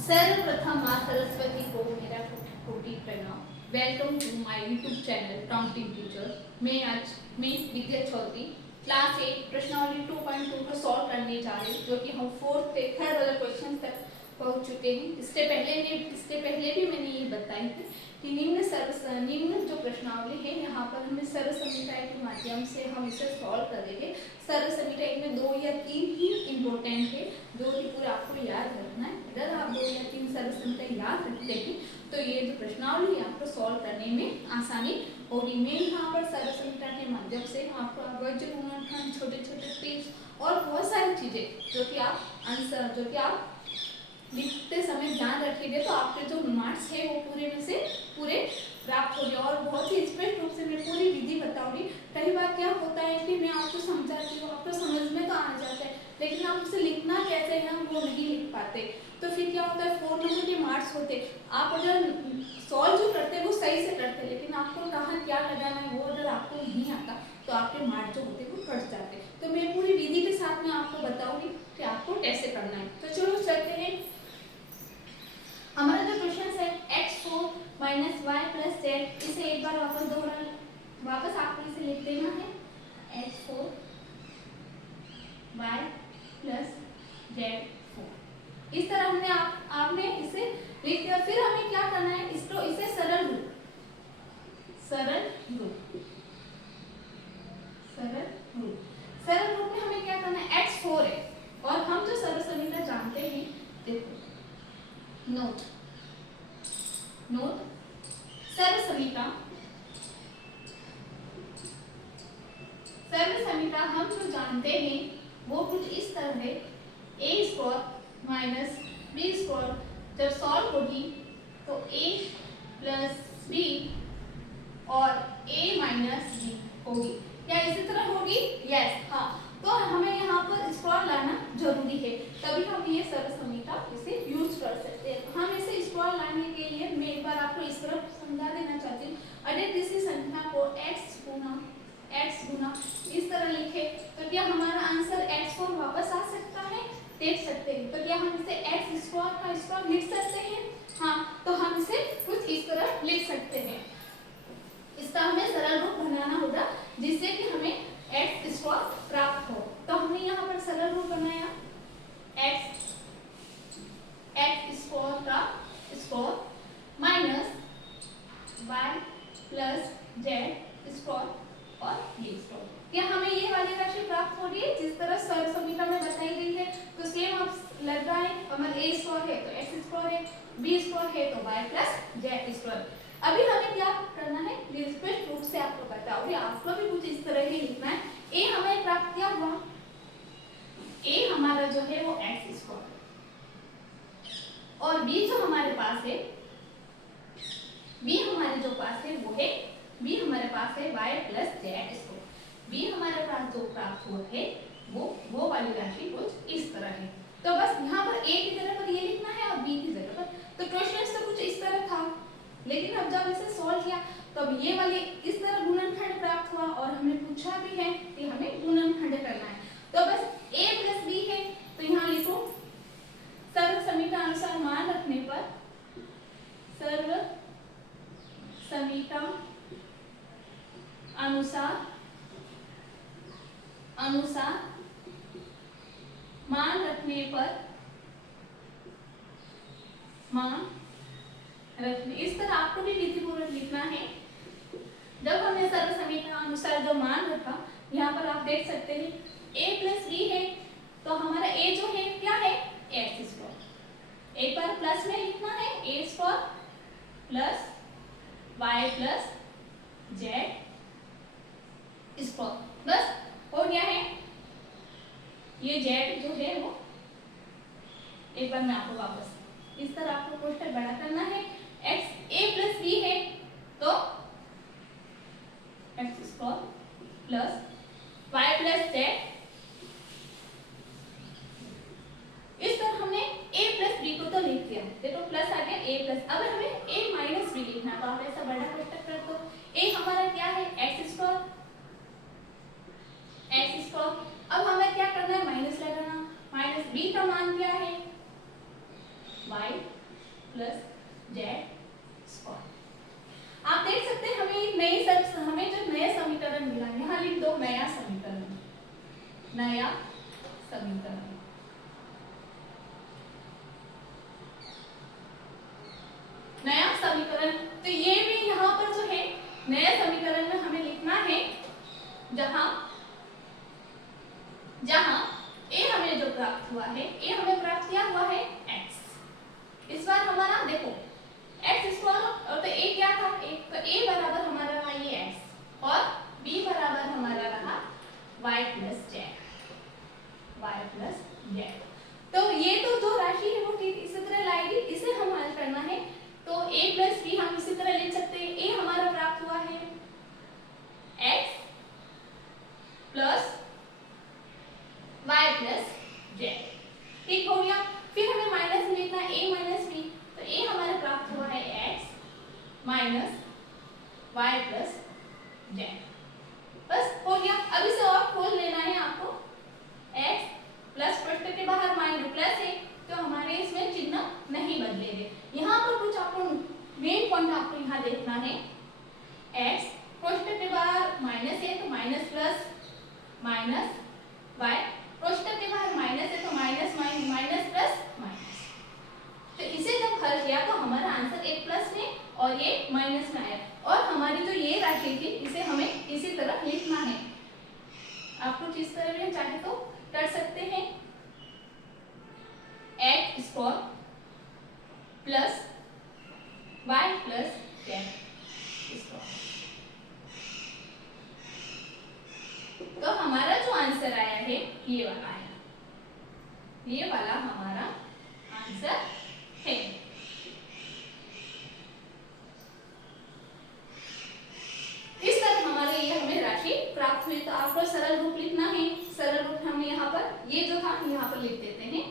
सर्वप्रथम माँ सरस्वती को मेरा कोटि प्रणाम। Welcome to my YouTube channel prompting teacher. मैं विद्या चौधरी क्लास 8 प्रश्नावली 2.2 को सॉल्व करने जा रही हूँ, जो कि हम थर्ड वाला क्वेश्चन तक पहुँच चुके हैं। इससे पहले भी मैंने ये बताई थी कि निम्न जो प्रश्नावली है यहाँ पर हमें सर्व समीकरण के माध्यम से हम इसे सॉल्व करेंगे। सर्व समीकरण में 2 या 3 ही इम्पोर्टेंट है, जो कि पूरा आपको याद रखना है। अगर आप 2 या 3 सर्व समीकरण याद रखते हैं तो ये जो प्रश्नावली है आपको सॉल्व करने में आसानी होगी। मैं यहाँ पर सर्व समीकरण के माध्यम से आपको अवज्य गुणनखंड, छोटे छोटे टिप्स और बहुत सारी चीजें जो कि आप लिखते समय ध्यान रखिएगा, तो आपके जो मार्क्स है वो पूरे में से पूरे प्राप्त हो गया। और बहुत ही स्पष्ट रूप से मैं पूरी विधि बताऊंगी। कई बार क्या होता है कि मैं आपको समझाती हूँ, आपको समझ में तो आ जाता है, लेकिन आप उसे लिखना कैसे है हम वो नहीं लिख पाते, तो फिर क्या होता है 4 नंबर के मार्क्स होते। आप अगर सॉल्व जो करते हैं वो सही से करते, लेकिन आपको कहाँ क्या लगाना है वो अगर आपको नहीं आता तो आपके मार्क्स जो होते वो कट जाते। तो मैं पूरी विधि के साथ में आपको बताऊंगी कि आपको कैसे करना है। तो चलो चलते हैं। हमारा जो क्वेश्चन है x4 - y + z, इसे एक बार वापस आपको इसे लिख देना है x4 y + z4। इस तरह हमने आपने इसे लिख दिया। फिर हमें क्या करना है, इसे सरल रूप में हमें क्या करना है, x4 है और हम जो सरल समीकरण जानते हैं, देखो नोट सर्व समीकरण हम जो जानते हैं वो कुछ इस तरह है। a² - b² जब सॉल्व होगी तो a + b और a - b होगी। क्या इसी तरह होगी? यस, हाँ। तो हमें यहाँ पर स्क्वायर लाना जरूरी है, तभी हम ये सर्व समीकरण इसे यूज कर सकते हैं। हम इसे स्क्वायर लाने के लिए मैं एक बार आपको इस तरह समझा देना चाहती हूँ। अगर किसी संख्या को x गुना इस तरह लिखे तो क्या हमारा आंसर x4 वापस आ सकता है? देख सकते हैं। तो क्या हम इसे x² का स्क्वायर लिख सकते हैं? हाँ, तो हम इसे कुछ इस तरह लिख सकते हैं। इसका हमें सरल रूप बनाना होगा जिससे कि हमें x² प्राप्त हो। तो हमने यहाँ पर सरल रूप बनाया x² का स्क्वायर माइनस y + z² और ये स्क्वायर। क्या हमें ये वाली राशि प्राप्त हो रही है जिस तरह सर्व समीकरण में बताई गई है? तो सेम आप लगाएं। हमारा a² है तो x² है, b² है तो y + z²। अभी हमें क्या करना है, स्पष्ट रूप से आपको बताओगे, आपको भी कुछ इस तरह ही लिखना है। a हमें प्राप्त क्या हुआ, a हमारा जो है वो x² और b जो हमारे पास है, b हमारे पास है y + z²। b हमारे पास जो प्राप्त हुआ है वो वाली राशि कुछ इस तरह है। तो बस यहाँ पर a की जगह पर ये लिखना है और b की जगह पर। तो क्वेश्चन तो कुछ इस तरह था, लेकिन अब जब इसे सॉल्व किया तो अब ये वाली इस तरह गुणनखंड प्राप्त हुआ और हमें पूछा भी है कि हमें गुणनखंड करना है। तो बस a + b है तो यहाँ लिखो सर्व समीकरण अनुसार मान रखने पर इस तरह आपको भी विधिपूर्वक लिखना है। जब हमने सर्व समीकरण अनुसार जो मान रखा, यहाँ पर आप देख सकते हैं a + b है तो हमारा a जो है क्या है, x²। एक बार प्लस में लिखना है a² + y + z²। बस हो गया है। ये z जो है वो एक बार मैं आपको वापस इस तरह आपको कोष्ठक बड़ा करना है। a + b है तो x² + y + z। इस तरह हमने a + b को तो लिख दिया, देखो प्लस आ गया a+। अब हमें a - b लिखना है, तो आप ऐसा बड़ा कोष्ठक कर दो। a हमारा क्या है, x²। अब हमें क्या करना है, माइनस लगाना। -b का मान क्या है, y प्लस जेड स्क्वायर। आप देख सकते हैं हमें जो नया समीकरण मिला, यहाँ लिख दो नया समीकरण, नया समीकरण। नया समीकरण, तो ये भी यहाँ पर जो है नया समीकरण में हमें लिखना है जहां ए हमें जो प्राप्त हुआ है, ए हमें प्राप्त किया हुआ है x। इस बार हमारा देखो x स्क्वायर, और तो a क्या था, a बराबर हमारा रहा ये x और b बराबर हमारा रहा y प्लस जेड। तो ये तो जो राशि है वो ठीक इसी तरह लाएगी, इसे हम हल करना है। तो a प्लस b हम इसी तरह लिख सकते हैं। a हमारा प्राप्त हुआ है x plus y plus Z, ठीक हो गया। फिर हमें माइनस में लिखना a माइनस b, तो a हमारा प्राप्त हुआ है x minus y plus Z, बस हो गया। अब इसे और खोल लेना है आपको, x प्लस पृष्ठ के बाहर माइनस प्लस है, तो हमारे इसमें चिन्ह नहीं बदलेंगे। यहाँ पर कुछ आपको मेन पॉइंट आपको यहाँ देखना है, x पृष्ठ के बाहर माइनस है तो माइनस प्लस माइनस, y पृष्ठ के बाहर माइनस है तो माइनस माइनस प्लस माइनस। तो इसे जब हल किया तो हमारा आंसर एक प्लस में और ये माइनस में आया, और हमारी जो ये राशि थी इसे हमें इसी तरह लिखना है। आप कुछ इस तरह में चाहे तो कर सकते हैं, x square plus y plus Z square. तो हमारा जो आंसर आया है ये वाला आया, ये वाला हमारा आंसर है। इस तरह हमारे ये हमें राशि प्राप्त हुई। तो आपको सरल रूप लिखना है, सरल रूप हमने यहाँ पर ये जो था यहाँ पर लिख देते हैं,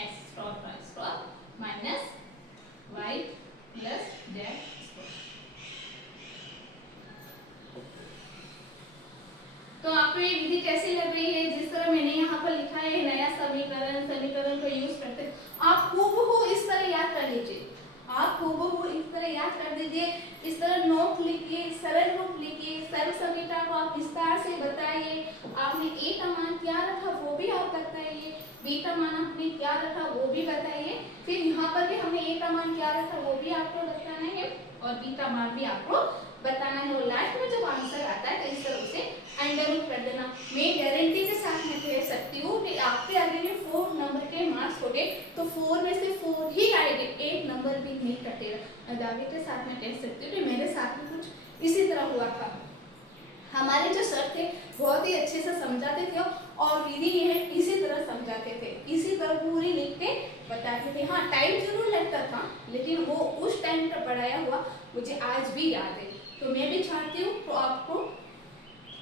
x square minus y plus Z square. तो आपको ये विधि कैसी लग रही है? जिस तरह मैंने यहाँ पर लिखा है नया समीकरण को यूज करते आप हूबहू इस तरह याद कर लीजिए, आप हूबहू इस तरह याद कर दीजिए। इस तरह नोट लिखिए, सरल रूप लिखिए, सर्व समीकरण को आप विस्तार से बताइए। आपने a का मान क्या रखा वो भी आप बताइए, b का मान आपने क्या रखा वो भी बताइए। फिर यहाँ पर भी हमने a का मान क्या रखा वो भी आपको बताना है और b का मान भी आपको बताना है। और लास्ट में जब आंसर आता है तो इस तरह उसे अंडर रूट कर देना। मैं गारंटी के साथ मैं कह सकती हूँ कि आपके आगे में 4 नंबर के मार्क्स हो गए तो 4 में से 4 ही आएंगे, 1 नंबर भी नहीं कटेगा। दावे के साथ मैं कह सकती हूँ कि मेरे साथ में कुछ इसी तरह हुआ था। हमारे जो सर थे बहुत ही अच्छे से समझाते थे और विधि है इसी तरह समझाते थे, इसी तरह पूरी लिख के बताते थे। हाँ टाइम जरूर लगता था लेकिन वो उस टाइम का पढ़ाया हुआ मुझे आज भी याद है। तो मैं भी चाहती हूँ तो आपको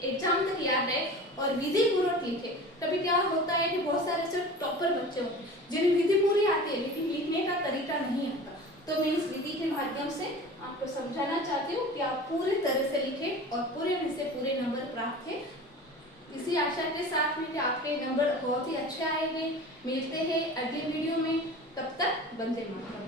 एग्जाम तक याद है और विधि पूर्वक लिखे। कभी क्या होता है कि बहुत सारे ऐसे टॉपर बच्चे होते हैं जिन्हें विधि पूरी आती है लेकिन लिखने का तरीका नहीं आता। तो मैं इस विधि के माध्यम से आपको समझाना चाहती हूँ कि आप पूरी तरह से लिखें और पूरे में से पूरे नंबर प्राप्त करें। इसी आशा के साथ में कि आपके नंबर बहुत ही अच्छे आएंगे। मिलते हैं अगले वीडियो में, तब तक वंदे मातरम।